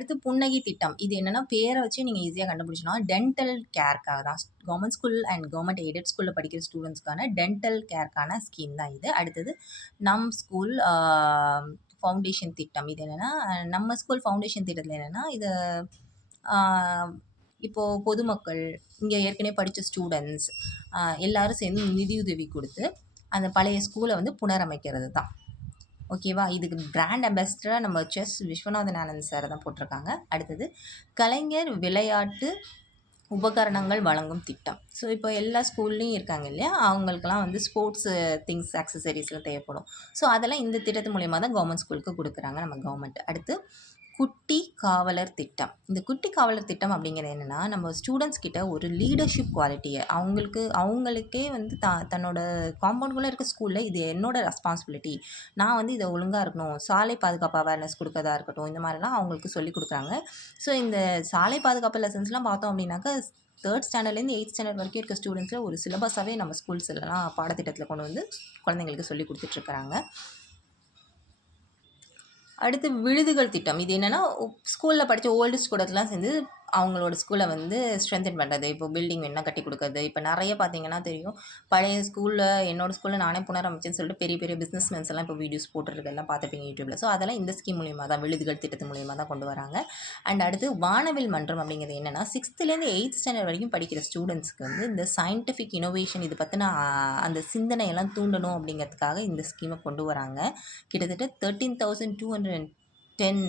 அடுத்து புன்னகை திட்டம். இது என்னன்னா பேர வச்சே நீங்க ஈஸியா கண்டுபிடிச்சிடலாம். டென்டல் கேர்க்காக தான். Government school and government aided ஸ்கூல்ல படிக்கிற ஸ்டூடண்ட்ஸ்க்கான டென்டல் கேர்க்கான ஸ்கீம் தான் இது. அடுத்தது நம் ஸ்கூல் ஃபவுண்டேஷன் திட்டம். இது என்னன்னா, நம்ம ஸ்கூல் ஃபவுண்டேஷன் திட்டத்தில என்னன்னா, இது ஆ இப்போ பொதுமக்கள், இங்க ஏற்கனவே படிச்ச ஸ்டூடண்ட்ஸ் எல்லாரும் சேர்ந்து நிதியுதவி குடுத்து, அந்த பழைய ஸ்கூல வந்து புனரமைக்கிறது தான். ஓகேவா? இதுக்கு பிராண்ட் அம்பாசிடரா நம்ம விஸ்வநாதன் ஆனந்த் சார தான் போட்டிருக்காங்க. அடுத்தது கலைஞர் விளையாட்டு உபகரணங்கள் வழங்கும் திட்டம். ஸோ இப்போ எல்லா ஸ்கூல்லேயும் இருக்காங்க இல்லையா? அவங்களுக்கெல்லாம் வந்து ஸ்போர்ட்ஸ் திங்ஸ், ஆக்சஸரீஸ்லாம் தேவைப்படும். ஸோ அதெல்லாம் இந்த திட்டத்து மூலியமா தான் கவர்மெண்ட் ஸ்கூலுக்கு குடுக்குறாங்க நம்ம கவர்மெண்ட். அடுத்து குட்டி காவலர் திட்டம். இந்த குட்டி காவலர் திட்டம் அப்படிங்கிறது என்னன்னா, நம்ம ஸ்டூடண்ட்ஸ் கிட்ட ஒரு லீடர்ஷிப் குவாலிட்டிய அவங்களுக்கே வந்து தன்னோட காம்பவுண்டுக்குள்ள இருக்க ஸ்கூல்ல இது என்னோட ரெஸ்பான்சிபிலிட்டி. நான் வந்து இத ஒழுங்கா இருக்கணும். சாலை பாதுகாப்பு அவேர்னஸ் குடுக்கறதா இருக்கட்டும், இந்த மாரிலாம் அவங்களுக்கு சொல்லிக் குடுக்குறாங்க. ஸோ இந்த சாலை பாதுகாப்பு லெசன்ஸ்லாம் பார்த்தோம் அப்படின்னாக்கா, 3 ஸ்டாண்டர்ட்லேருந்து 8த் ஸ்டாண்டர்ட் வரைக்கும் இருக்க ஸ்டூடண்ட்ஸ்ல ஒரு சிலபஸாவே நம்ம ஸ்கூல்ஸ்லலாம் பாடத்திட்டத்தில கொண்டு வந்து குழந்தைங்களுக்கு சொல்லிக் குடுத்துட்ருக்காங்க. அடுத்து விடுதிகள் திட்டம். இது என்னன்னா, ஸ்கூல்ல படிச்ச ஓல்டு ஸ்டூடண்ட்லாம் சேர்ந்து அவங்களோட ஸ்கூல வந்து ஸ்ட்ரென்தன் பண்ணுறது. இப்போ பில்டிங் வேணுனா கட்டி குடுக்குறது. இப்போ நெறைய பார்த்தீங்கன்னா தெரியும். பழைய ஸ்கூல்ல என்னோட ஸ்கூல்ல நானே புனரமைச்சேன்னு சொல்லிட்டு பெரிய பெரிய பிசினஸ்மேன்ஸ் எல்லாம் இப்போ வீடியோஸ் போட்டுருக்கதெல்லாம் பார்த்துருப்பீங்க YouTubeல. ஸோ அதெல்லாம் இந்த ஸ்கீம் மூலியமா தான், விடுதிகள் திட்டத்து மூலியமா தான் கொண்டு வராங்க. அண்ட் அடுத்து வானவில் மன்றம் அப்படிங்கிறது என்னன்னா, 6த்லேருந்து 8த் ஸ்டாண்டர்ட் வரைக்கும் படிக்கிற ஸ்டூடண்ட்ஸ்க்கு வந்து இந்த சயின்டிஃபிக் இன்னோவேஷன் இது பத்தின அந்த சிந்தனையெல்லாம் தூண்டணும் அப்படிங்கிறதுக்காக இந்த ஸ்கீம கொண்டு வராங்க. கிட்டத்தட்ட 13,210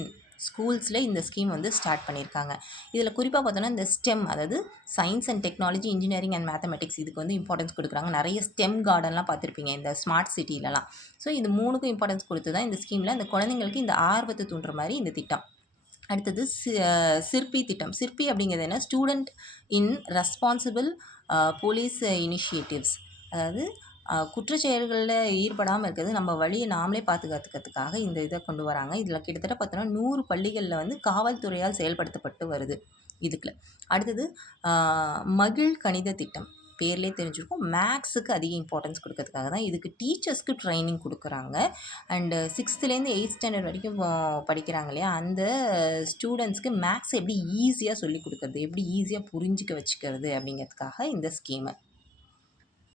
ஸ்கூல்ஸ்ல இந்த ஸ்கீம் வந்து ஸ்டார்ட் பண்ணியிருக்காங்க. இதில் குறிப்பாக பார்த்தோன்னா, இந்த ஸ்டெம், அதாவது science and technology, engineering and mathematics, இதுக்கு வந்து இம்பார்ட்டன்ஸ் குடுக்குறாங்க. நிறைய ஸ்டெம் கார்டன்லாம் பார்த்துருப்பீங்க இந்த ஸ்மார்ட் சிட்டிலலாம். ஸோ இது 3க்கும் இம்பார்ட்டன்ஸ் குடுத்து தான் இந்த ஸ்கீமில் அந்த குழந்தைங்களுக்கு இந்த ஆர்வத்த தூண்டுற மாரி இந்த திட்டம். அடுத்தது சிற்பி திட்டம். சிற்பி அப்படிங்கிறது என்ன? ஸ்டூடெண்ட் இன் ரெஸ்பான்சிபிள் போலீஸ் இனிஷியேட்டிவ்ஸ். அதாவது குற்றச் செயல்கள்ல ஈடுபடாம இருக்கிறது, நம்ம வழிய நாமளே பாதுகாத்துக்கிறதுக்காக இந்த இத கொண்டு வராங்க. இதில கிட்டத்தட்ட பார்த்தோன்னா 100 பள்ளிகள்ல வந்து காவல்துறையால் செயல்படுத்தப்பட்டு வருது இதுக்குல. அடுத்தது ஆ மகிழ் கணித திட்டம். பேர்லயே தெரிஞ்சிருக்கும். மேக்ஸுக்கு அதிக இம்பார்ட்டன்ஸ் குடுக்கறதுக்காக தான். இதுக்கு டீச்சர்ஸ்க்கு ட்ரெய்னிங் குடுக்குறாங்க. அண்ட் 6த்லேருந்து 8த் ஸ்டாண்டர்ட் வரைக்கும் படிக்கிறாங்க இல்லையா? அந்த ஸ்டூடண்ட்ஸ்க்கு மேக்ஸ எப்படி ஈஸியா சொல்லிக் குடுக்கறது, எப்படி ஈஸியா புரிஞ்சுக்க வச்சுக்கிறது அப்படிங்கிறதுக்காக இந்த ஸ்கீமு.